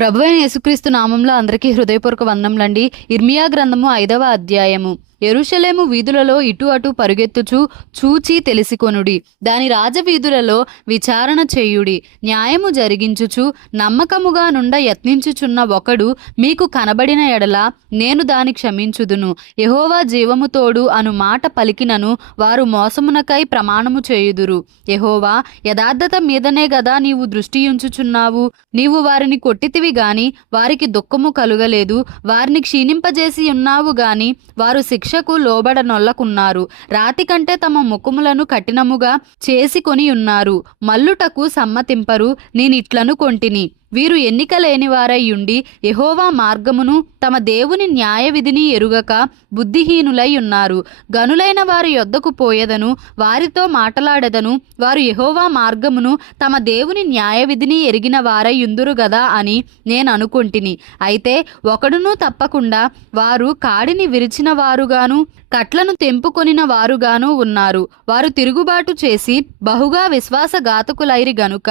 ప్రభువైన యేసుక్రీస్తు నామంలో అందరికీ హృదయపూర్వక వందనములండి. ఇర్మియా గ్రంథము 5వ అధ్యాయము. యెరూషలేము వీధులలో ఇటు అటు పరుగెత్తుచు చూచి తెలిసికొనుడి. దాని రాజవీధులలో విచారణ చేయుడి. న్యాయము జరిగించుచు నమ్మకముగా నుండ యత్నించుచున్న ఒకడు మీకు కనబడిన ఎడల నేను దాని క్షమించుదును. యెహోవా జీవము తోడు అను మాట పలికినను వారు మోసమునకై ప్రమాణము చేయుదురు. యెహోవా యథార్థత మీదనే గదా నీవు దృష్టియుంచుచున్నావు. నీవు వారిని కొట్టితివి గాని వారికి దుఃఖము కలుగలేదు. వారిని క్షీణింపజేసి ఉన్నావు గాని వారు శిక్షకు లోబడనొల్లకున్నారు. రాతి కంటే తమ ముఖములను కఠినముగా చేసుకొని ఉన్నారు. మల్లుటకు సమ్మతింపరు. నేనిట్లను కొంటిని. వీరు ఎన్నిక లేని వారయ్యుండి యెహోవా మార్గమును తమ దేవుని న్యాయ విధిని ఎరుగక బుద్ధిహీనులై ఉన్నారు. గనులైన వారి యొద్దకు పోయేదను, వారితో మాటలాడెదను. వారు యెహోవా మార్గమును తమ దేవుని న్యాయ విధిని ఎరిగిన వారయ్యుందురు గదా అని నేను అనుకొంటిని. అయితే ఒకడును తప్పకుండా వారు కాడిని విరిచిన వారుగాను కట్లను తెంపుకొనిన వారుగాను ఉన్నారు. వారు తిరుగుబాటు చేసి బహుగా విశ్వాసఘాతకులైరి గనుక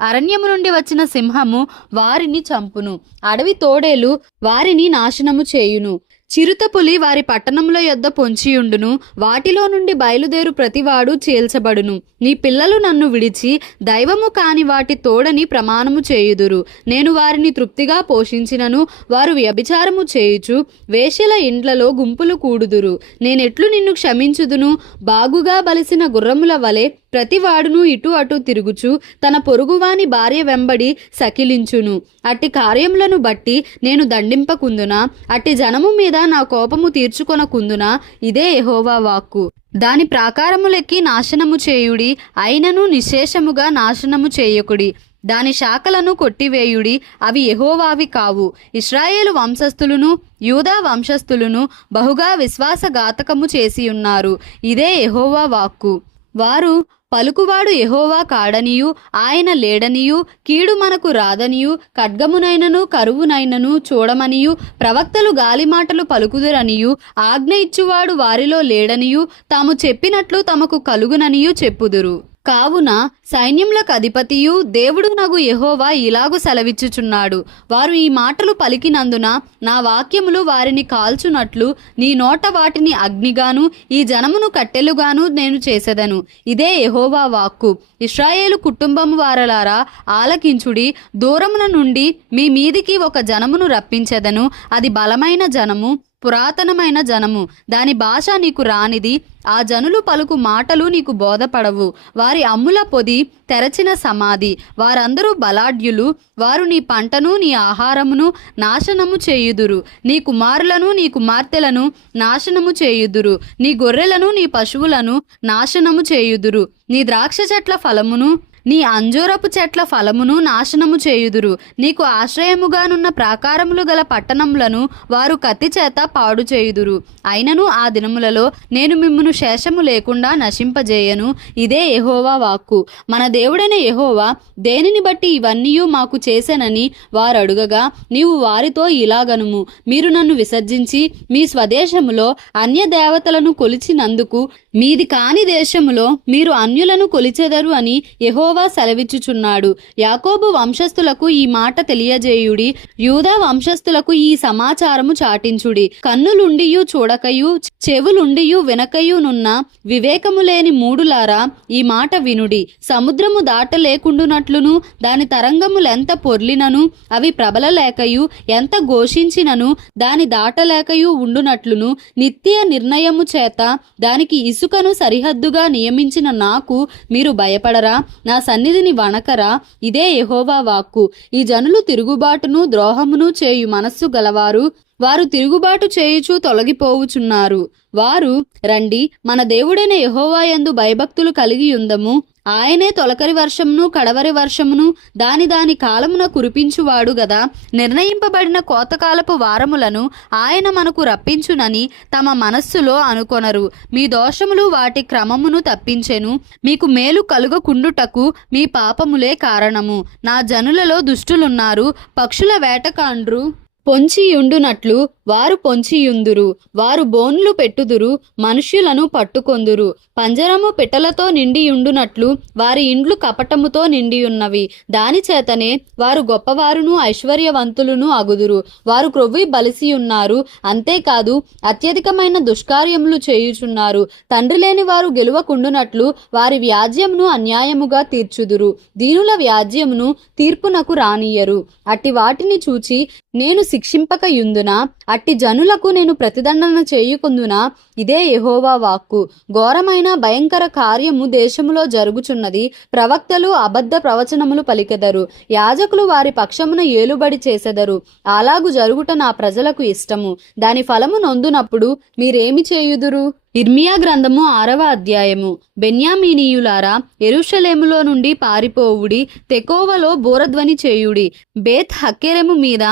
అరణ్యము నుండి వచ్చిన సింహము వారిని చంపును. అడవి తోడేలు వారిని నాశనము చేయును. చిరుతపులి వారి పట్టణముల యొద్ద పొంచియుండును. వాటిలో నుండి బయలుదేరు ప్రతివాడు చీల్చబడును. నీ పిల్లలు నన్ను విడిచి దైవము కాని వాటి తోడని ప్రమాణము చేయుదురు. నేను వారిని తృప్తిగా పోషించినను వారు వ్యభిచారము చేయుచు వేశ్యల ఇండ్లలో గుంపులు కూడుదురు. నేనెట్లు నిన్ను క్షమించుదును? బాగుగా బలిసిన గుర్రముల వలె ప్రతివాడును ఇటు అటు తిరుగుచు తన పొరుగువాని భార్య వెంబడి సకిలించును. అట్టి కార్యములను బట్టి నేను దండింపకుందునా? అట్టి జనము మీద నా కోపము తీర్చుకొనకుందునా? ఇదే యెహోవా వాక్కు. దాని ప్రాకారములెక్కి నాశనము చేయుడి, అయినను నిశ్శేషముగా నాశనము చేయకుడి. దాని శాఖలను కొట్టివేయుడి, అవి యెహోవావి కావు. ఇశ్రాయేలు వంశస్థులను యూదా వంశస్థులను బహుగా విశ్వాసఘాతకము చేసి ఉన్నారు. ఇదే యెహోవా వాక్కు. వారు పలుకువాడు యెహోవా కాడనియు ఆయన లేడనియు కీడు మనకు రాదనియు ఖడ్గమునైనను కరువునైనను చూడమనియు ప్రవక్తలు గాలిమాటలు పలుకుదురనియు ఆజ్ఞ ఇచ్చువాడు వారిలో లేడనియు తాము చెప్పినట్లు తమకు కలుగుననియు చెప్పుదురు. కావున సైన్యములకు అధిపతియు దేవుడు నగు యెహోవా ఇలాగు సెలవిచ్చుచున్నాడు. వారు ఈ మాటలు పలికినందున నా వాక్యములు వారిని కాల్చునట్లు నీ నోట వాటిని అగ్నిగాను ఈ జనమును కట్టెలుగాను నేను చేసేదను. ఇదే యెహోవా వాక్కు. ఇశ్రాయేలు కుటుంబము వారలారా ఆలకించుడి. దూరమున నుండి మీ మీదికి ఒక జనమును రప్పించెదను. అది బలమైన జనము, పురాతనమైన జనము. దాని భాష నీకు రానిది. ఆ జనులు పలుకు మాటలు నీకు బోధపడవు. వారి అమ్ముల పొది తెరచిన సమాధి. వారందరూ బలాఢ్యులు. వారు నీ పంటను నీ ఆహారమును నాశనము చేయుదురు. నీ కుమారులను నీ కుమార్తెలను నాశనము చేయుదురు. నీ గొర్రెలను నీ పశువులను నాశనము చేయుదురు. నీ ద్రాక్ష చెట్ల ఫలమును నీ అంజూరపు చెట్ల ఫలమును నాశనము చేయుదురు. నీకు ఆశ్రయముగానున్న ప్రాకారములు గల పట్టణములను వారు కత్తి చేత పాడు చేయుదురు. అయినను ఆ దినములలో నేను మిమ్మును శేషము లేకుండా నశింపజేయను. ఇదే యెహోవా వాక్కు. మన దేవుడైన యెహోవా దేనిని బట్టి ఇవన్నీ మాకు చేసెనని వారు అడుగగా నీవు వారితో ఇలాగనుము, మీరు నన్ను విసర్జించి మీ స్వదేశములో అన్య దేవతలను కొలిచినందుకు మీది కాని దేశములో మీరు అన్యులను కొలిచెదరు అని యెహోవా సెలవిచ్చుచున్నాడు. యాకోబు వంశస్థులకు ఈ మాట తెలియజేయుడి. యూదా వంశస్థులకు ఈ సమాచారము చాటించుడి. కన్నులుండియు చూడకయు చెవులుండియు వినకయునున్న వివేకము లేని మూడులారా ఈ మాట వినుడి. సముద్రము దాటలేకుండునట్లును దాని తరంగములెంత పొర్లినను అవి ప్రబలలేకయు ఎంత ఘోషించినను దాని దాటలేకయు ఉండునట్లును నిత్య నిర్ణయము చేత దానికి ఇసుకను సరిహద్దుగా నియమించిన నాకు మీరు భయపడరా? నా సన్నిధిని వణకరా? ఇదే యెహోవా వాక్కు. ఈ జనులు తిరుగుబాటును ద్రోహమును చేయు మనస్సు గలవారు. వారు తిరుగుబాటు చేయుచు తొలగిపోవుచున్నారు. వారు రండి, మన దేవుడైన యెహోవా యందు భయభక్తులు కలిగి ఉందము. ఆయనే తొలకరి వర్షమును కడవరి వర్షమును దాని కాలమున కురిపించువాడు గదా. నిర్ణయింపబడిన కోతకాలపు వారములను ఆయన మనకు రప్పించునని తమ మనస్సులో అనుకొనరు. మీ దోషములు వాటి క్రమమును తప్పించెను. మీకు మేలు కలుగకుండుటకు మీ పాపములే కారణము. నా జనులలో దుష్టులున్నారు. పక్షుల వేటకాండ్రు పొంచియుండునట్లు వారు పొంచియుందురు. వారు బోన్లు పెట్టుదురు, మనుష్యులను పట్టుకొందురు. పంజరము పిట్టలతో నిండియుండునట్లు వారి ఇండ్లు కపటముతో నిండియున్నవి. దాని చేతనే వారు గొప్పవారును ఐశ్వర్యవంతులను అగుదురు. వారు క్రొవ్వి బలిసియున్నారు, అంతేకాదు అత్యధికమైన దుష్కార్యములు చేయుచున్నారు. తండ్రి లేని వారు గెలువకుండునట్లు వారి వ్యాజ్యమును అన్యాయముగా తీర్చుదురు. దీనుల వ్యాజ్యమును తీర్పునకు రానియ్యరు. అట్టి వాటిని చూచి నేను శిక్షింపక యుందునా? అట్టి జనులకు నేను ప్రతిదండన చేయుకుందునా? ఇదే యెహోవా వాక్కు. ఘోరమైన భయంకర కార్యము దేశములో జరుగుచున్నది. ప్రవక్తలు అబద్ధ ప్రవచనములు పలికెదరు. యాజకులు వారి పక్షమున ఏలుబడి చేసెదరు. అలాగు జరుగుట నా ప్రజలకు ఇష్టము. దాని ఫలము నొందునప్పుడు మీరేమి చేయుదురు? ఇర్మియా గ్రంథము 6వ అధ్యాయము. బెన్యామీనీయులారా, యెరూషలేములో నుండి పారిపోవుడి. తెకోవలో బోరధ్వని చేయుడి. బేత్ హక్కెరెము మీద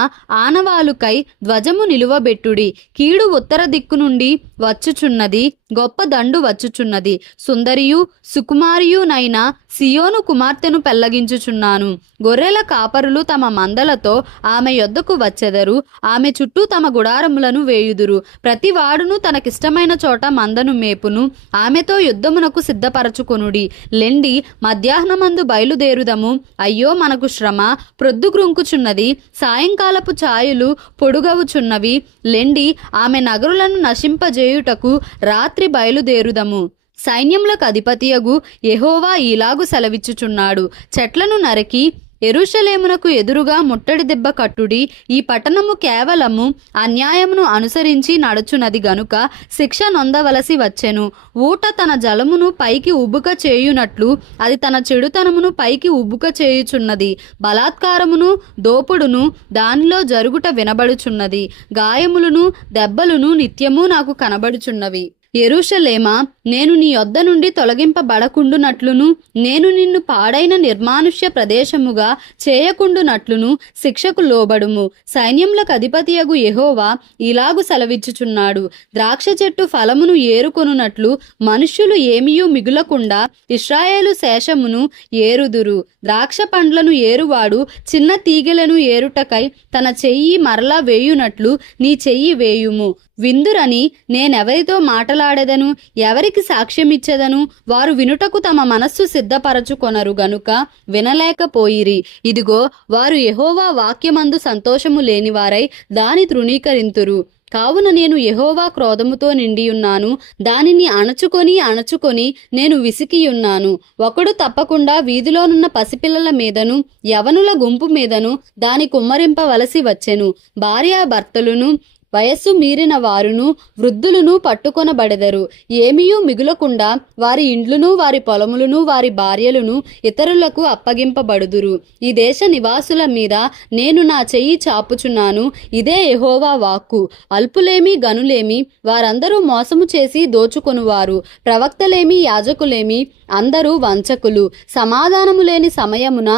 ఆనవాలుకై ధ్వజము నిలువబెట్టుడి. కీడు ఉత్తర దిక్కు నుండి వచ్చుచున్నది, గొప్ప దండు వచ్చుచున్నది. సుందరియు సుకుమారియునైన సియోను కుమార్తెను పెళ్లగించుచున్నాను. గొర్రెల కాపరులు తమ మందలతో ఆమె యొద్దకు వచ్చెదరు. ఆమె చుట్టూ తమ గుడారములను వేయుదురు. ప్రతి వాడును తనకిష్టమైన చోట మందను మేపును. ఆమెతో యుద్ధమునకు సిద్ధపరచుకొనుడి. లెండి, మధ్యాహ్నమందు బయలుదేరుదము. అయ్యో మనకు శ్రమ, ప్రొద్దుగ్రుంకుచున్నది. సాయంకాలపు ఛాయలు పొడుగవుచున్నవి. లెండి, ఆమె నగరులను నశింపజేయుటకు రాత్రి బయలుదేరుదము. సైన్యములకు అధిపతియగు యెహోవా ఇలాగు సెలవిచ్చుచున్నాడు. చెట్లను నరికి యెరూషలేమునకు ఎదురుగా ముట్టడి దెబ్బ కట్టుడి. ఈ పట్టణము కేవలము అన్యాయమును అనుసరించి నడుచున్నది గనుక శిక్ష నొందవలసి వచ్చెను. ఊట తన జలమును పైకి ఉబ్బుక చేయునట్లు అది తన చెడుతనమును పైకి ఉబ్బుక చేయుచున్నది. బలాత్కారమును దోపుడును దానిలో జరుగుట వినబడుచున్నది. గాయములను దెబ్బలును నిత్యము నాకు కనబడుచున్నవి. యెరూషలేమా, నేను నీ యొద్ద నుండి తొలగింపబడకుండునట్లును నేను నిన్ను పాడైన నిర్మానుష్య ప్రదేశముగా చేయకుండునట్లును శిక్షకు లోబడుము. సైన్యములకు అధిపతియగు యెహోవా ఇలాగు సెలవిచ్చుచున్నాడు. ద్రాక్ష చెట్టు ఫలమును ఏరుకొనున్నట్లు మనుష్యులు ఏమియూ మిగులకుండా ఇశ్రాయేలు శేషమును ఏరుదురు. ద్రాక్ష పండ్లను ఏరువాడు చిన్న తీగెలను ఏరుటకై తన చెయ్యి మరలా వేయునట్లు నీ చెయ్యి వేయుము. విందురని నేనెవరితో మాటలాడెదను? ఎవరికి సాక్ష్యమిచ్చెదను? వారు వినుటకు తమ మనస్సు సిద్ధపరచుకొనరు గనుక వినలేకపోయిరి. ఇదిగో, వారు యెహోవా వాక్యమందు సంతోషము లేనివారై దాని తృణీకరింతురు. కావున నేను యెహోవా క్రోధముతో నిండియున్నాను. దానిని అణచుకొని నేను విసికియున్నాను. ఒకడు తప్పకుండా వీధిలోనున్న పసిపిల్లల మీదను యవనుల గుంపు మీదను దాని కుమ్మరింపవలసి వచ్చెను. భార్యాభర్తలును వయస్సు మీరిన వారును వృద్ధులను పట్టుకొనబడెదరు. ఏమీయూ మిగులకుండా వారి ఇండ్లును వారి పొలములను వారి భార్యలను ఇతరులకు అప్పగింపబడుదురు. ఈ దేశ నివాసుల మీద నేను నా చెయ్యి చాపుచున్నాను. ఇదే యెహోవా వాక్కు. అల్పులేమి గనులేమి వారందరూ మోసము చేసి దోచుకొనువారు. ప్రవక్తలేమి యాజకులేమి అందరూ వంచకులు. సమాధానము లేని సమయమున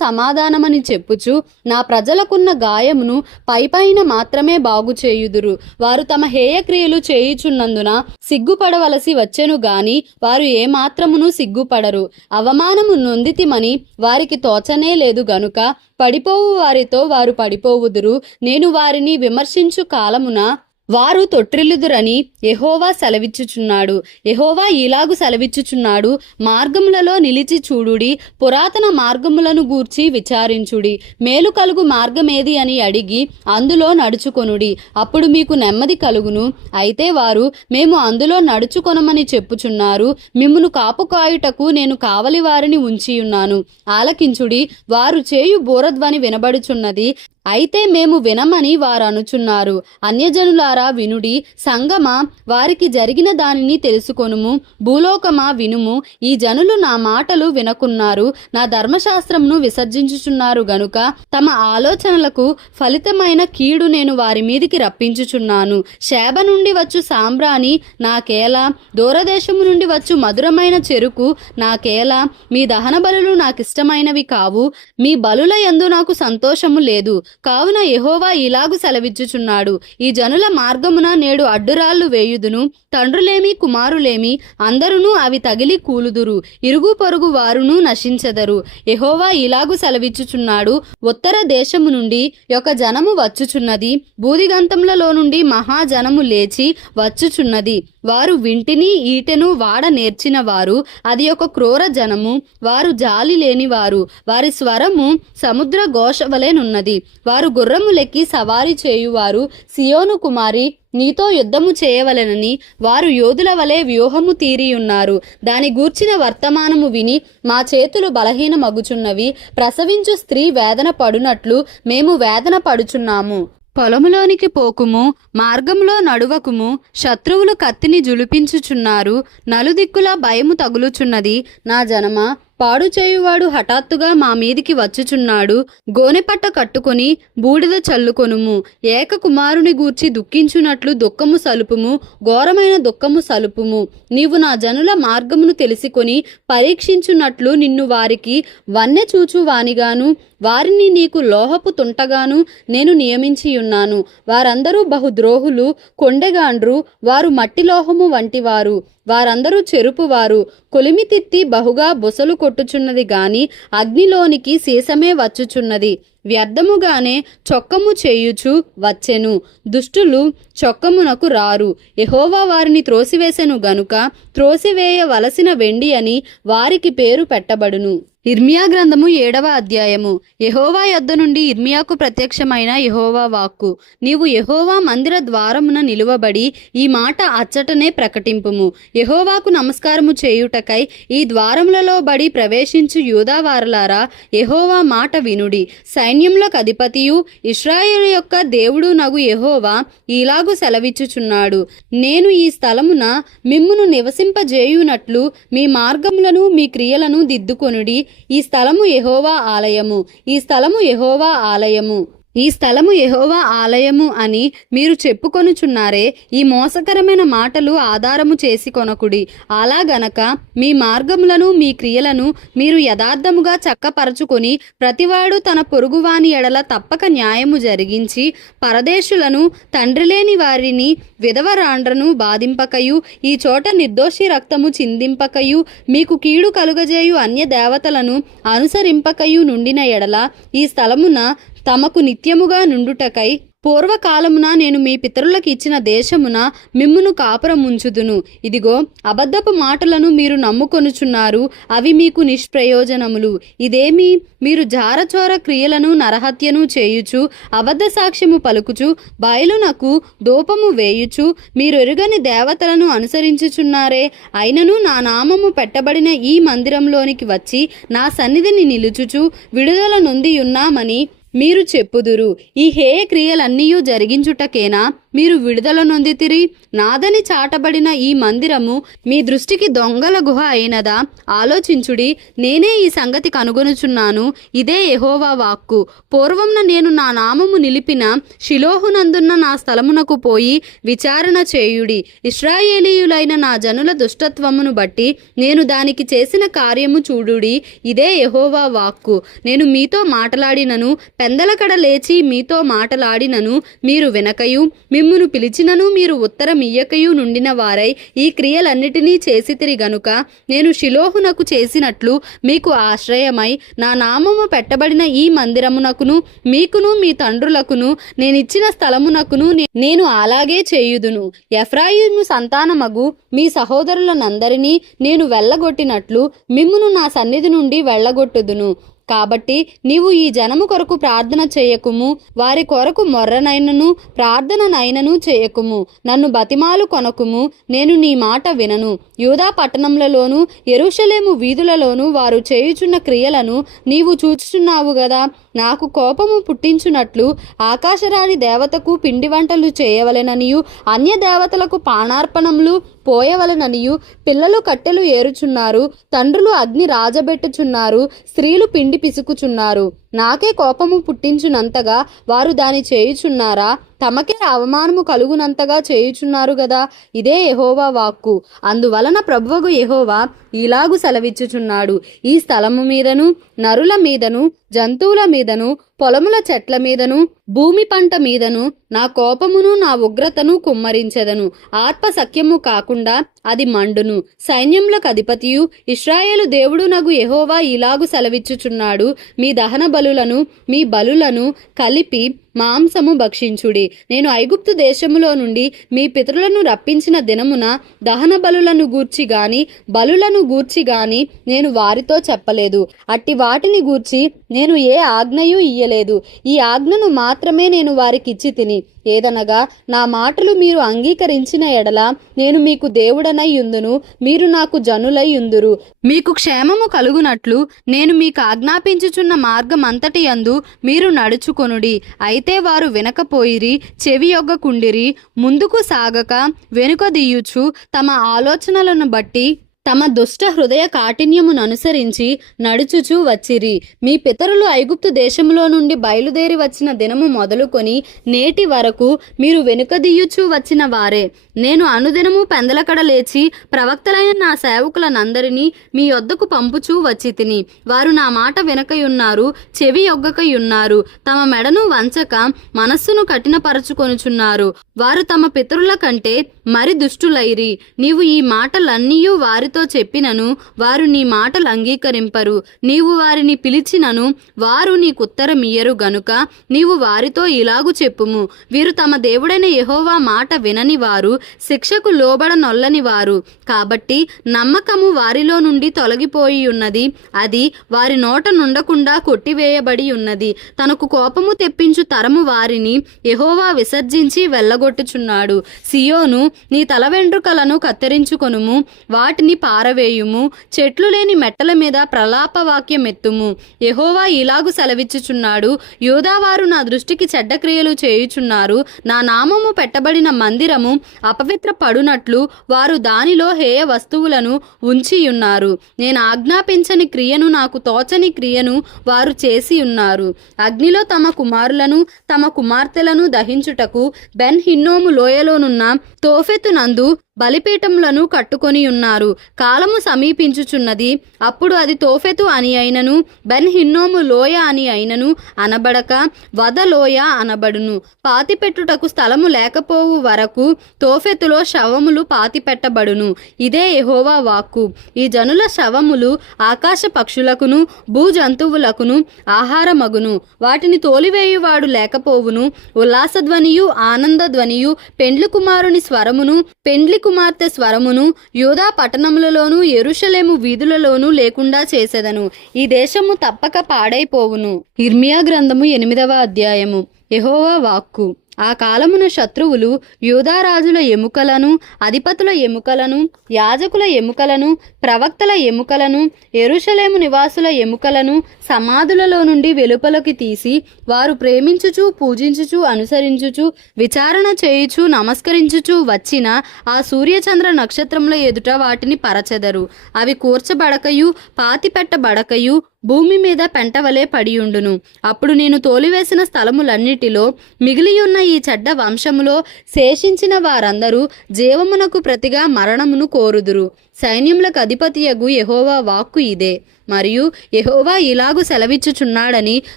సమాధానమని చెప్పుచు నా ప్రజలకున్న గాయమును పైపైన మాత్రమే బాగు చేయుదురు. వారు తమ హేయక్రియలు చేయుచున్నందున సిగ్గుపడవలసి వచ్చెను గాని వారు ఏమాత్రమును సిగ్గుపడరు. అవమానము నొందితిమని వారికి తోచనే లేదు గనుక పడిపోవు వారితో వారు పడిపోవుదురు. నేను వారిని విమర్శించు కాలమున వారు తొట్టిల్లుదురని యెహోవా సెలవిచ్చుచున్నాడు. యెహోవా ఇలాగు సెలవిచ్చుచున్నాడు. మార్గములలో నిలిచి చూడుడి, పురాతన మార్గములను గూర్చి విచారించుడి. మేలు కలుగు మార్గమేది అని అడిగి అందులో నడుచుకొనుడి. అప్పుడు మీకు నెమ్మది కలుగును. అయితే వారు మేము అందులో నడుచుకొనమని చెప్పుచున్నారు. మిమ్మును కాపుకాయుటకు నేను కావలి వారిని ఉంచియున్నాను. ఆలకించుడి, వారు చేయు బోరధ్వని వినబడుచున్నది. అయితే మేము వినమని వారు అనుచున్నారు. అన్యజనులారా వినుడి, సంగమా వారికి జరిగిన దానిని తెలుసుకొనుము. భూలోకమా వినుము. ఈ జనులు నా మాటలు వినకున్నారు, నా ధర్మశాస్త్రమును విసర్జించుచున్నారు గనుక తమ ఆలోచనలకు ఫలితమైన కీడు నేను వారి మీదికి రప్పించుచున్నాను. శేబ నుండి వచ్చు సాంబ్రాణి నాకేలా, దూరదేశము నుండి వచ్చు మధురమైన చెరుకు నాకేలా. మీ దహన బలులు నాకిష్టమైనవి కావు, మీ బలుల యందు నాకు సంతోషము లేదు. కావున యెహోవా ఇలాగు సెలవిచ్చుచున్నాడు, ఈ జనుల మార్గమున నేడు అడ్డురాళ్లు వేయుదును, తండ్రులేమి కుమారులేమి అందరును అవి తగిలి కూలుదురు, ఇరుగు పొరుగు వారును నశించెదరు. యెహోవా ఇలాగు సెలవిచ్చుచున్నాడు, ఉత్తర దేశము నుండి ఒక జనము వచ్చుచున్నది, బూదిగంతములలో నుండి మహాజనము లేచి వచ్చుచున్నది. వారు వింటిని ఈటెను వాడ నేర్చిన వారు, అది ఒక క్రూర జనము, వారు జాలి లేనివారు, వారి స్వరము సముద్ర ఘోష వలెనున్నది. వారు గుర్రములెక్కి సవారి చేయువారు. సియోను కుమారి, నీతో యుద్ధము చేయవలెనని వారు యోధుల వలె వ్యూహము తీరియున్నారు. దాని గూర్చిన వర్తమానము విని మా చేతులు బలహీనమగుచున్నవి, ప్రసవించు స్త్రీ వేదన పడునట్లు మేము వేదన పడుచున్నాము. పొలములోనికి పోకుము, మార్గంలో నడువకుము, శత్రువులు కత్తిని జులిపించుచున్నారు, నలుదిక్కుల భయము తగులుచున్నది. నా జనమా, పాడు చేయువాడు హఠాత్తుగా మా మీదికి వచ్చుచున్నాడు. గోనెపట్ట కట్టుకొని బూడిద చల్లుకొనుము. ఏక కుమారుని గూర్చి దుఃఖించున్నట్లు దుఃఖము సలుపుము, ఘోరమైన దుఃఖము సలుపుము. నీవు నా జనుల మార్గమును తెలిసికొని పరీక్షించున్నట్లు నిన్ను వారికి వన్నె చూచువానిగాను వారిని నీకు లోహపు తుంటగాను నేను నియమించియున్నాను. వారందరూ బహుద్రోహులు, కొండెగాండ్రు, వారు మట్టి లోహము వంటివారు. వారందరూ చెరుపువారు, కొలిమితిత్తి బహుగా బొసలు కొట్టుచున్నది గాని అగ్నిలోనికి సీసమే వచ్చుచున్నది. వ్యర్థముగానే చొక్కము చేయుచు వచ్చెను. దుష్టులు చొక్కమునకు రారు. యెహోవా వారిని త్రోసివేసెను గనుక త్రోసివేయవలసిన వెండి అని వారికి పేరు పెట్టబడును. ఇర్మియా గ్రంథము 7వ అధ్యాయము. యెహోవా యొద్ద నుండి ఇర్మియాకు ప్రత్యక్షమైన యెహోవా వాక్కు. నీవు యెహోవా మందిర ద్వారమున నిలువబడి ఈ మాట అచ్చటనే ప్రకటింపుము. యెహోవాకు నమస్కారము చేయుటకై ఈ ద్వారములలో బడి ప్రవేశించు యూదావారలారా, యెహోవా మాట వినుడి. సైన్యములకు అధిపతియు ఇశ్రాయేలు యొక్క దేవుడు నగు యెహోవా ఇలాగు సెలవిచ్చుచున్నాడు, నేను ఈ స్థలమున మిమ్మును నివసింపజేయునట్లు మీ మార్గములను మీ క్రియలను దిద్దుకొనుడి. ఈ స్థలము యెహోవా ఆలయము, ఈ స్థలము యెహోవా ఆలయము, ఈ స్థలము యెహోవా ఆలయము అని మీరు చెప్పుకొనుచున్నారే. ఈ మోసకరమైన మాటలు ఆధారము చేసి కొనకుడి. అలాగనక మీ మార్గములను మీ క్రియలను మీరు యథార్థముగా చక్కపరచుకొని ప్రతివాడు తన పొరుగువాని ఎడల తప్పక న్యాయము జరిగించి పరదేశులను, తండ్రిలేని వారిని, విధవరాండ్రను బాధింపకయు, ఈ చోట నిర్దోషి రక్తము చిందింపకయు, మీకు కీడు కలుగజేయు అన్య దేవతలను అనుసరింపకయు నుండిన ఎడల ఈ స్థలమున తమకు నిత్యముగా నుండుటకై పూర్వకాలమున నేను మీ పితరులకు ఇచ్చిన దేశమున మిమ్మును కాపురముంచుదును. ఇదిగో, అబద్ధపు మాటలను మీరు నమ్ముకొనుచున్నారు, అవి మీకు నిష్ప్రయోజనములు. ఇదేమి, మీరు జారచోర క్రియలను నరహత్యను చేయుచు అబద్ధ సాక్ష్యము పలుకుచు బయలునకు ధూపము వేయుచు మీరు ఎరుగని దేవతలను అనుసరించుచున్నారే. అయినను నా నామము పెట్టబడిన ఈ మందిరంలోనికి వచ్చి నా సన్నిధిని నిలుచుచు విడుదల నొందియున్నామని మీరు చెప్పుదురు. ఈ హేయ క్రియలన్నీయూ జరిగించుటకేనా మీరు విడుదల నొందితిరి? నాదని చాటబడిన ఈ మందిరము మీ దృష్టికి దొంగల గుహ అయినదా? ఆలోచించుడి. నేనే ఈ సంగతి కనుగొనుచున్నాను. ఇదే యెహోవా వాక్కు. పూర్వమున నేను నా నామము నిలిపిన షిలోహునందున్న నా స్థలమునకు పోయి విచారణ చేయుడి. ఇశ్రాయేలీయులైన నా జనుల దుష్టత్వమును బట్టి నేను దానికి చేసిన కార్యము చూడుడి. ఇదే యెహోవా వాక్కు. నేను మీతో మాటలాడినను, పెందలకడ లేచి మీతో మాటలాడినను మీరు వినకయు, మిమ్మును పిలిచినను మీరు ఉత్తరమియ్యకయు నుండిన వారై ఈ క్రియలన్నిటినీ చేసితిరి గనుక నేను షిలోహునకు చేసినట్లు మీకు ఆశ్రయమై నా నామము పెట్టబడిన ఈ మందిరమునకును మీకును మీ తండ్రులకును నేనిచ్చిన స్థలమునకును నేను అలాగే చేయుదును. ఎఫ్రాయిము సంతానమగు మీ సహోదరులనందరినీ నేను వెళ్ళగొట్టినట్లు మిమ్మును నా సన్నిధి నుండి వెళ్ళగొట్టుదును. కాబట్టి నీవు ఈ జనము కొరకు ప్రార్థన చేయకుము, వారి కొరకు మొర్రనైనను ప్రార్థననైనను చేయకుము, నన్ను బతిమాలు కొనకుము, నేను నీ మాట వినను. యూదా పట్టణములలోను యెరూషలేము వీధులలోను వారు చేయుచున్న క్రియలను నీవు చూచుచున్నావు గదా. నాకు కోపము పుట్టించున్నట్లు ఆకాశరాణి దేవతకు పిండి వంటలు చేయవలెననియు అన్య దేవతలకు పానార్పణములు పోయవలననియు పిల్లలు కట్టెలు ఏరుచున్నారు, తండ్రులు అగ్ని రాజబెట్టుచున్నారు, స్త్రీలు పిండి పిసుకుచున్నారు. నాకే కోపము పుట్టించునంతగా వారు దాని చేయుచున్నారా? తమకే అవమానము కలుగునంతగా చేయుచున్నారు గదా. ఇదే యెహోవా వాక్కు. అందువలన ప్రభువగు యెహోవా ఇలాగు సెలవిచ్చుచున్నాడు, ఈ స్థలము మీదను, నరుల మీదను, జంతువుల మీదను, పొలముల చెట్ల మీదను, భూమి పంట మీదను నా కోపమును నా ఉగ్రతను కుమ్మరించెదను. ఆత్మ సఖ్యము కాకుండా అది మండును. సైన్యములకు అధిపతియు ఇశ్రాయేలు దేవుడునగు యెహోవా ఇలాగు సెలవిచ్చుచున్నాడు, మీ దహన బలులను మీ బలులను కలిపి మాంసము భక్షించుడి. నేను ఐగుప్తు దేశములో నుండి మీ పితరులను రప్పించిన దినమున దహన బలులను గూర్చి గాని బలులను గూర్చి గాని నేను వారితో చెప్పలేదు. అట్టి వాటిని గూర్చి నేను ఏ ఆజ్ఞయూ ఇయ్యలేదు. ఈ ఆజ్ఞను మాత్రమే నేను వారికిచ్చి తిని, ఏదనగా నా మాటలు మీరు అంగీకరించిన ఎడల నేను మీకు దేవుడనై యుందును, మీరు నాకు జనులై యుందురు. మీకు క్షేమము కలుగునట్లు నేను మీకు ఆజ్ఞాపించుచున్న మార్గమంతటి యందు మీరు నడుచుకొనుడి. అయితే వారు వినకపోయిరి, చెవియొగ్గకుండిరి, ముందుకు సాగక వెనుక దియ్యుచు తమ ఆలోచనలను బట్టి తమ దుష్ట హృదయ కాఠిన్యమును అనుసరించి నడుచుచూ వచ్చిరి. మీ పితరులు ఐగుప్తు దేశములో నుండి బయలుదేరి వచ్చిన దినము మొదలుకొని నేటి వరకు మీరు వెనుకదీయుచూ వచ్చిన వారే. నేను అనుదినము పెందలకడ లేచి ప్రవక్తలైన నా సేవకులనందరినీ మీ యొద్దకు పంపుచూ వచ్చి తిని, వారు నా మాట వినకయున్నారు, చెవి యొగ్గకయున్నారు, తమ మెడను వంచక మనస్సును కఠినపరచుకొనుచున్నారు. వారు తమ పితరుల కంటే మరి దుష్టులైరి. నీవు ఈ మాటలన్నీయూ వారితో చెప్పినను వారు నీ మాటలు అంగీకరింపరు. నీవు వారిని పిలిచినను వారు నీకుత్తరమియ్యరు గనుక నీవు వారితో ఇలాగు చెప్పుము, వీరు తమ దేవుడైన యెహోవా మాట వినని వారు, శిక్షకు లోబడనొల్లని వారు. కాబట్టి నమ్మకము వారిలో నుండి తొలగిపోయి ఉన్నది, అది వారి నోట నుండకుండా కొట్టివేయబడి ఉన్నది. తనకు కోపము తెప్పించు తరము వారిని యెహోవా విసర్జించి వెళ్ళగొట్టుచున్నాడు. సియోను, నీ తల వెంట్రుకలను కత్తిరించుకొనుము, వాటిని పారవేయుము, చెట్లు లేని మెట్టల మీద ప్రలాపవాక్యం ఎత్తుము. యెహోవా ఇలాగు సెలవిచ్చుచున్నాడు, యూదావారు నా దృష్టికి చెడ్డ క్రియలు చేయుచున్నారు. నా నామము పెట్టబడిన మందిరము అపవిత్ర పడునట్లు వారు దానిలో హేయ వస్తువులను ఉంచియున్నారు. నేను ఆజ్ఞాపించని క్రియను, నాకు తోచని క్రియను వారు చేసి ఉన్నారు. అగ్నిలో తమ కుమారులను తమ కుమార్తెలను దహించుటకు బెన్ హిన్నోము లోయలోనున్న తోఫెతు నందు బలిపీఠములను కట్టుకొని ఉన్నారు. కాలము సమీపించుచున్నది, అప్పుడు అది తోఫెతు అని అయినను బెన్ హిన్నోము లోయ అని అయినను అనబడక వద లోయ అనబడును. పాతిపెట్టుటకు స్థలము లేకపోవు వరకు తోఫెతులో శవములు పాతిపెట్టబడును. ఇదే యెహోవా వాక్కు. ఈ జనుల శవములు ఆకాశ పక్షులకును భూజంతువులకును ఆహారమగును. వాటిని తోలివేయువాడు లేకపోవును. ఉల్లాసధ్వనియు ఆనందధ్వనియు పెండ్లి కుమారుని స్వరమును పెండ్లి కుమార్తె స్వరమును యూదా పట్టణములలోను యెరూషలేము వీధులలోను లేకుండా చేసెదను. ఈ దేశము తప్పక పాడైపోవును. ఇర్మియా గ్రంథము 8వ అధ్యాయము. యెహోవా వాక్కు. ఆ కాలమున శత్రువులు యూదారాజుల ఎముకలను, అధిపతుల ఎముకలను, యాజకుల ఎముకలను, ప్రవక్తల ఎముకలను, యెరూషలేము నివాసుల ఎముకలను సమాధులలో నుండి వెలుపలకి తీసి వారు ప్రేమించుచు పూజించుచు అనుసరించుచు విచారణ చేయుచు నమస్కరించుచు వచ్చిన ఆ సూర్యచంద్ర నక్షత్రముల ఎదుట వాటిని పరచెదరు. అవి కూర్చబడకయు పాతిపెట్టబడకయు భూమి మీద పెంటవలే పడియుండును. అప్పుడు నేను తోలివేసిన స్థలములన్నిటిలో మిగిలియున్న ఈ చెడ్డ వంశములో శేషించిన వారందరూ జీవమునకు ప్రతిగా మరణమును కోరుదురు. సైన్యములకు అధిపతియగు యెహోవా వాక్కు ఇదే. మరియు యెహోవా ఇలాగు సెలవిచ్చుచున్నాడని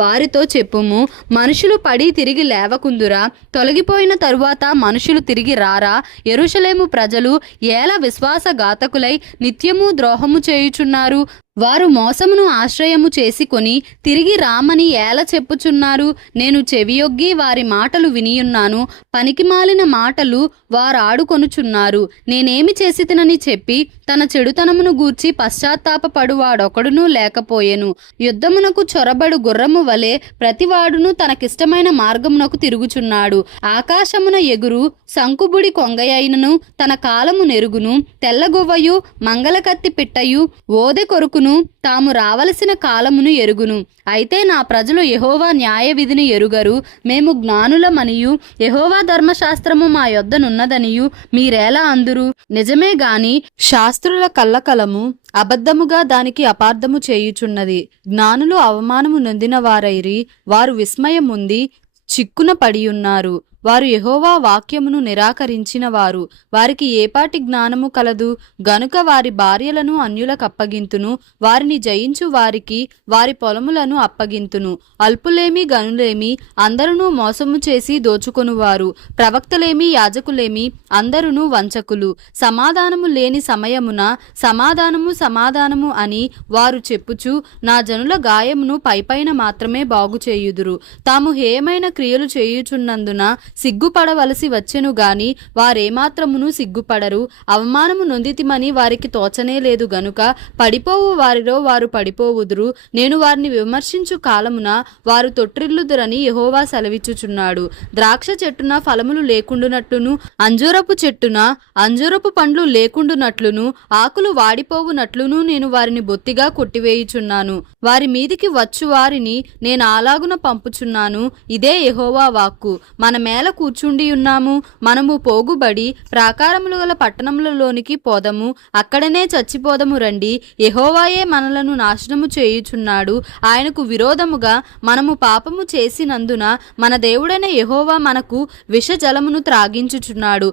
వారితో చెప్పుము, మనుషులు పడి తిరిగి లేవకుందురా? తొలగిపోయిన తరువాత మనుషులు తిరిగి రారా? యెరూషలేము ప్రజలు ఏల విశ్వాసఘాతకులై నిత్యము ద్రోహము చేయుచున్నారు. వారు మోసమును ఆశ్రయము చేసుకొని తిరిగి రామని ఏల చెప్పుచున్నారు. నేను చెవియొగ్గి వారి మాటలు వినియున్నాను. పనికిమాలిన మాటలు వారాడుకొనుచున్నారు. నేనేమి చేసితినని చెప్పి తన చెడుతనమును గూర్చి పశ్చాత్తాపపడువాడొకడునూ లేకపోయెను. యుద్ధమునకు చొరబడు గుర్రము వలె ప్రతివాడును తనకిష్టమైన మార్గమునకు తిరుగుచున్నాడు. ఆకాశమున ఎగురు సంకుబుడి కొంగయైనను తన కాలము నెరుగును. తెల్లగువ్వయు మంగళకత్తి పిట్టయు ఓదె కొరుకును తాము రావలసిన కాలమును ఎరుగును. అయితే నా ప్రజలు యెహోవా న్యాయ విధిని ఎరుగరు, మేము జ్ఞానులమనియు యెహోవా ధర్మశాస్త్రము మా యొద్దనున్నదనియు మీరేలా అందురు? నిజమే గాని శాస్త్రుల కల్లకలము అబద్ధముగా దానికి అపార్థము చేయుచున్నది. జ్ఞానులు అవమానము నొందిన వారైరి, వారు విస్మయముంది చిక్కున పడియున్నారు. వారు యెహోవా వాక్యమును నిరాకరించిన వారు, వారికి ఏపాటి జ్ఞానము కలదు? గనుక వారి భార్యలను అన్యులకప్పగింతును, వారిని జయించు వారికి వారి పొలములను అప్పగింతును. అల్పులేమి గనులేమి అందరును మోసము చేసి దోచుకొనువారు, ప్రవక్తలేమి యాజకులేమి అందరును వంచకులు. సమాధానము లేని సమయమున సమాధానము సమాధానము అని వారు చెప్పుచు నా జనుల గాయమును పైపైన మాత్రమే బాగు చేయుదురు. తాము హేయమైన క్రియలు చేయుచున్నందున సిగ్గుపడవలసి వచ్చెను గాని వారేమాత్రమును సిగ్గుపడరు. అవమానము నొందితిమని వారికి తోచనే లేదు గనుక పడిపోవు వారిలో వారు పడిపోవుదురు. నేను వారిని విమర్శించు కాలమున వారు తొట్టిల్లుదురని యెహోవా సెలవిచ్చుచున్నాడు. ద్రాక్ష చెట్టున ఫలములు లేకుండునట్లును, అంజూరపు చెట్టున అంజూరపు పండ్లు లేకుండునట్లును, ఆకులు వాడిపోవునట్లును నేను వారిని బొత్తిగా కొట్టివేయుచున్నాను. వారి మీదికి వచ్చు వారిని నేను అలాగున పంపుచున్నాను. ఇదే యెహోవా వాక్కు. మన మేల కూర్చుండి ఉన్నాము, మనము పోగుబడి ప్రాకారములు గల పట్టణములలోనికి పోదము, అక్కడనే చచ్చిపోదము రండి. యెహోవాయే మనలను నాశనము చేయుచున్నాడు. ఆయనకు విరోధముగా మనము పాపము చేసినందున మన దేవుడైన యెహోవా మనకు విష జలమును త్రాగించుచున్నాడు.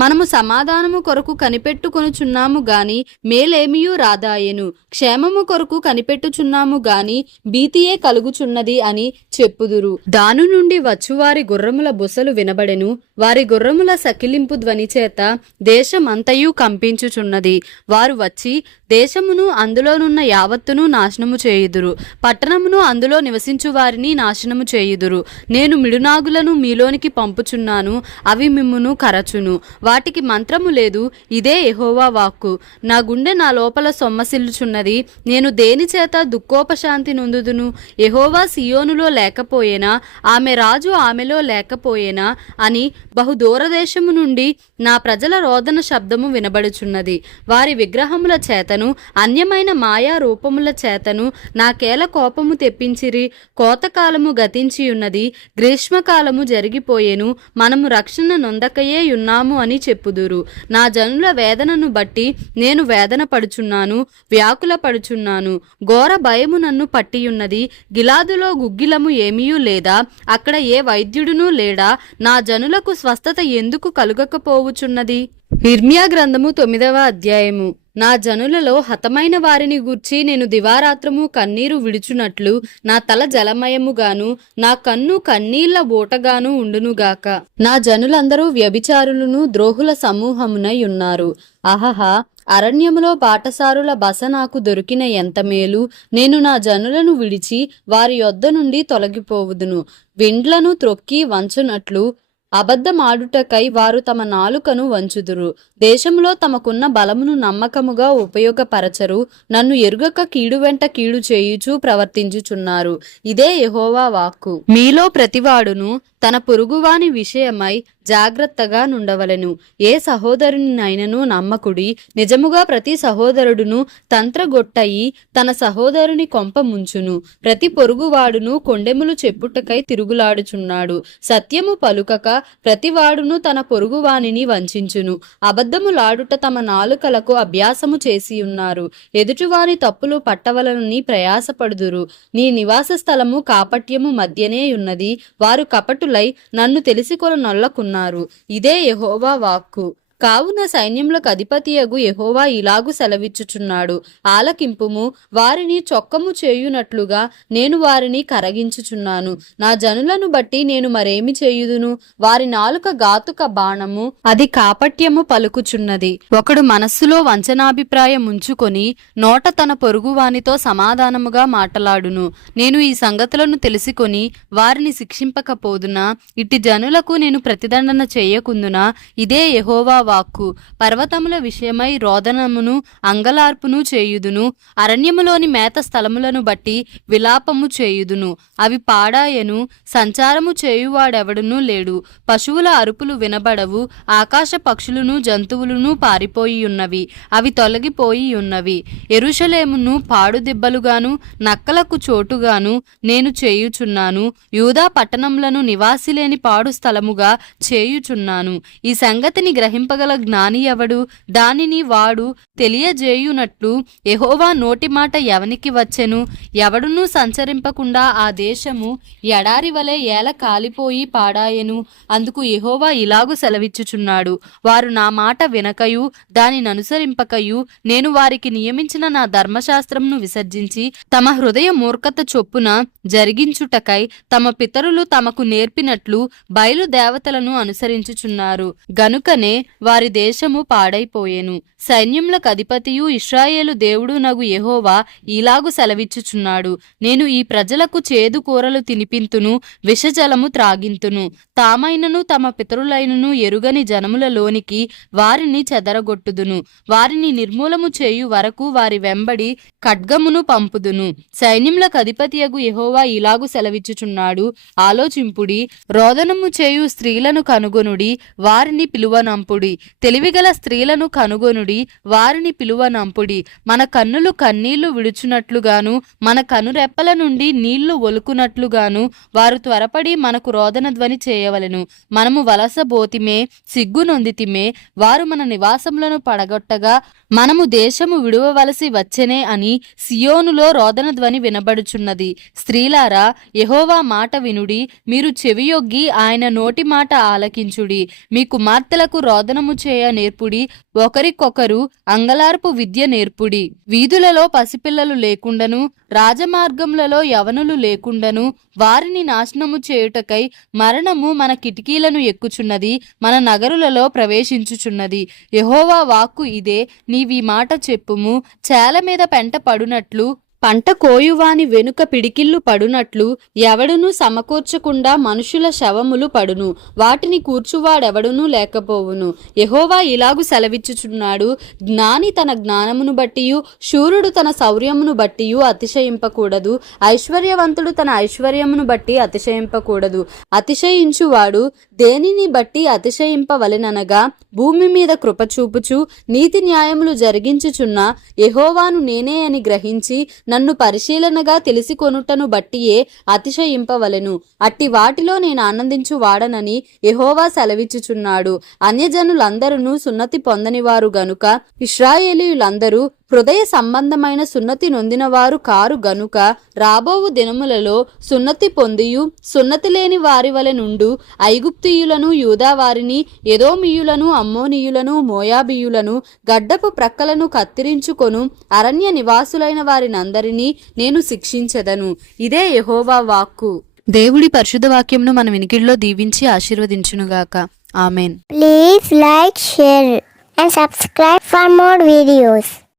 మనము సమాధానము కొరకు కనిపెట్టుకొనుచున్నాము గాని మేలేమియూ రాదాయెను, క్షేమము కొరకు కనిపెట్టుచున్నాము గాని భీతియే కలుగుచున్నది అని చెప్పుదురు. దాని నుండి వచ్చువారి గుర్రముల బుసలు వినబడెను, వారి గుర్రముల సకిలింపు ధ్వని చేత దేశమంతయు కంపించుచున్నది. వారు వచ్చి దేశమును అందులోనున్న యావత్తును నాశనము చేయుదురు, పట్టణమును అందులో నివసించు వారిని నాశనము చేయుదురు. నేను మిడునాగులను మీలోనికి పంపుచున్నాను, అవి మిమ్మును కరచును. వాటికి మంత్రము లేదు, ఇదే యెహోవా వాక్కు. నా గుండె నా లోపల సొమ్మసిల్లుచున్నది, నేను దేని చేత దుఃఖోపశాంతి నొందుదును? యెహోవా సియోనులో లేకపోయేనా, ఆమె రాజు ఆమెలో లేకపోయేనా అని బహు దూరదేశము నుండి నా ప్రజల రోదన శబ్దము వినబడుచున్నది. వారి విగ్రహముల చేతను అన్యమైన మాయా రూపముల చేతను నాకేల కోపము తెప్పించిరి. కోతకాలము గతించియున్నది, గ్రీష్మకాలము జరిగిపోయెను, మనము రక్షణ నొందకయే ఉన్నాము అని చెప్పుదురు. నా జనుల వేదనను బట్టి నేను వేదన పడుచున్నాను, వ్యాకుల పడుచున్నాను. ఘోర భయము నన్ను పట్టియున్నది. గిలాదులో గుగ్గిలము ఏమీయూ లేదా, అక్కడ ఏ వైద్యుడునూ లేడా? నా జనులకు స్వస్థత ఎందుకు కలుగకపోవుచున్నది? ఇర్మియా గ్రంథము 9వ అధ్యాయము. నా జనులలో హతమైన వారిని గూర్చి నేను దివారాత్రము కన్నీరు విడుచునట్లు నా తల జలమయముగాను నా కన్ను కన్నీళ్ల బోటగాను ఉండునుగాక. నా జనులందరూ వ్యభిచారులను ద్రోహుల సమూహమునై ఉన్నారు. అహహా, అరణ్యములో బాటసారుల బస నాకు దొరికిన ఎంత మేలు. నేను నా జనులను విడిచి వారి యొద్ద నుండి తొలగిపోవుదును. విండ్లను త్రొక్కి వంచునట్లు అబద్ధమాడుటకై వారు తమ నాలుకను వంచుదురు. దేశంలో తమకున్న బలమును నమ్మకముగా ఉపయోగపరచరు. నన్ను ఎరుగక కీడు వెంట కీడు చేయుచు ప్రవర్తించుచున్నారు. ఇదే యెహోవా వాక్కు. మీలో ప్రతివాడును తన పొరుగువాని విషయమై జాగ్రత్తగా నుండవలెను. ఏ సహోదరునినైనను నమ్మకుడి. నిజముగా ప్రతి సహోదరుడును తంత్రగొట్టయి తన సహోదరుని కొంప ముంచును. ప్రతి పొరుగువాడును కొండెములు చెప్పుటకై తిరుగులాడుచున్నాడు. సత్యము పలుకక ప్రతివాడును తన పొరుగువానిని వంచించును. అబద్ధములాడుట తమ నాలుకలకు అభ్యాసము చేసి ఉన్నారు. ఎదుటివాని తప్పులు పట్టవలనని ప్రయాసపడుదురు. నీ నివాస స్థలము కాపట్యము మధ్యనే ఉన్నది. వారు కపటులై నన్ను తెలిసికొనొల్లకున్నారు. ఇదే యెహోవా వాక్కు. కావున సైన్యములకు అధిపతియగు యెహోవా ఇలాగు సెలవిచ్చుచున్నాడు. ఆలకింపుము, వారిని చొక్కము చేయునట్లుగా నేను వారిని కరగించుచున్నాను. నా జనులను బట్టి నేను మరేమి చేయుదును? వారి నాలుక ఘాతుక బాణము, అది కాపట్యము పలుకుచున్నది. ఒకడు మనస్సులో వంచనాభిప్రాయం ఉంచుకొని నోట తన పొరుగువానితో సమాధానముగా మాటలాడును. నేను ఈ సంగతులను తెలుసుకొని వారిని శిక్షింపకపోదునా? ఇట్టి జనులకు నేను ప్రతిదండన చేయకుందునా? ఇదే యెహోవా వాక్కు. పర్వతముల విషయమై రోదనమును అంగలార్పును చేయుదును, అరణ్యములోని మేత స్థలములను బట్టి విలాపము చేయుదును. అవి పాడాయను, సంచారము చేయువాడెవడునూ లేడు. పశువుల అరుపులు వినబడవు, ఆకాశ పక్షులను జంతువులను పారిపోయి ఉన్నవి, అవి తొలగిపోయి ఉన్నవి. యెరూషలేమును పాడుదిబ్బలుగాను నక్కలకు చోటుగాను నేను చేయుచున్నాను, యూదా పట్టణములను నివాసిలేని పాడు స్థలముగా చేయుచున్నాను. ఈ సంగతిని గ్రహింపగల జ్ఞాని ఎవడు? దానిని వాడు తెలియజేయునట్లు యెహోవా నోటి మాట ఎవనికి వచ్చెను? ఎవడునూ సంచరింపకుండా ఆ దేశము ఎడారి వలె ఏల కాలిపోయి పాడాయెను. అందుకు యెహోవా ఇలాగు సెలవిచ్చుచున్నాడు, వారు నా మాట వినకయు దానిని అనుసరింపకయు నేను వారికి నియమించిన నా ధర్మశాస్త్రమును విసర్జించి తమ హృదయ మూర్ఖత చొప్పున జరిగించుటకై తమ పితరులు తమకు నేర్పినట్లు బయలు దేవతలను అనుసరించుచున్నారు. గనుకనే వారి దేశము పాడైపోయెను. సైన్యములకు అధిపతియు ఇశ్రాయేలు దేవుడు నగు యెహోవా ఇలాగు సెలవిచ్చుచున్నాడు, నేను ఈ ప్రజలకు చేదు కూరలు తినిపింతును, విషజలము త్రాగింతును. తామైనను తమ పితరులైనను ఎరుగని జనములలోనికి వారిని చెదరగొట్టుదును. వారిని నిర్మూలము చేయు వరకు వారి వెంబడి ఖడ్గమును పంపుదును. సైన్యములకు అధిపతియగు యెహోవా ఇలాగు సెలవిచ్చుచున్నాడు, ఆలోచింపుడి, రోదనము చేయు స్త్రీలను కనుగొనుడి, వారిని పిలువనంపుడి. తెలివిగల స్త్రీలను కనుగొనుడి, వారిని పిలువనంపుడి. మన కన్నులు కన్నీళ్లు విడుచునట్లుగాను మన కనురెప్పల నుండి నీళ్లు ఒలుకునట్లుగాను వారు త్వరపడి మనకు రోదన ధ్వని చేయవలెను. మనము వలసబోతిమే, సిగ్గునొందితిమే, వారు మన నివాసములను పడగొట్టగా మనము దేశము విడువవలసి వచ్చెనే అని సియోనులో రోదన ధ్వని వినబడుచున్నది. స్త్రీలారా, యెహోవా మాట వినుడి, మీరు చెవియొగ్గి ఆయన నోటి మాట ఆలకించుడి. మీ కుమార్తెలకు రోదనము చేయ నేర్పుడి, ఒకరికొకరు అంగలార్పు విద్య నేర్పుడి. వీధులలో పసిపిల్లలు లేకుండను, రాజమార్గములలో యవనులు లేకుండను వారిని నాశనము చేయుటకై మరణము మన కిటికీలను ఎక్కుచున్నది, మన నగరులలో ప్రవేశించుచున్నది. యెహోవా వాక్కు ఇదే, నీవీ మాట చెప్పుము. చేల మీద పెంట పడునట్లు, పంట కోయువాని వెనుక పిడికిళ్ళు పడునట్లు ఎవడునూ సమకూర్చకుండా మనుషుల శవములు పడును, వాటిని కూర్చువాడెవడునూ లేకపోవును. యెహోవా ఇలాగు సెలవిచ్చుచున్నాడు, జ్ఞాని తన జ్ఞానమును బట్టియు శూరుడు తన శౌర్యమును బట్టియు అతిశయింపకూడదు, ఐశ్వర్యవంతుడు తన ఐశ్వర్యమును బట్టి అతిశయింపకూడదు. అతిశయించువాడు దేనిని బట్టి అతిశయింపవలెననగా భూమి మీద కృపచూపుచు నీతి న్యాయములు జరిగించుచున్న యెహోవాను నేనే అని గ్రహించి నన్ను పరిశీలనగా తెలిసికొనుటను బట్టియే అతిశయింపవలెను. అట్టి వాటిలో నేను ఆనందించు వాడనని యెహోవా సెలవిచ్చుచున్నాడు. అన్యజనులందరూ సున్నతి పొందనివారు గనుక ఇశ్రాయేలీయులందరూ హృదయ సంబంధమైన సున్నతి నొందినవారు కారు గనుక రాబోవు దినములలో సున్నతి పొందియు సున్నతి లేని వారి వలె నుండు ఐగుప్తీయులను, యూదావారిని, ఎదోమీయులను, అమ్మోనీయులను, మోయాబీయులను, గడ్డపు ప్రక్కలను కత్తిరించుకొను అరణ్య నివాసులైన వారినందరినీ నేను శిక్షించెదను. ఇదే యెహోవా వాక్కు. దేవుడి పరిశుద్ధ వాక్యంను మన వినికిడిలో దీవించి ఆశీర్వదించునుగాక. Amen. Please like, share and subscribe for more videos.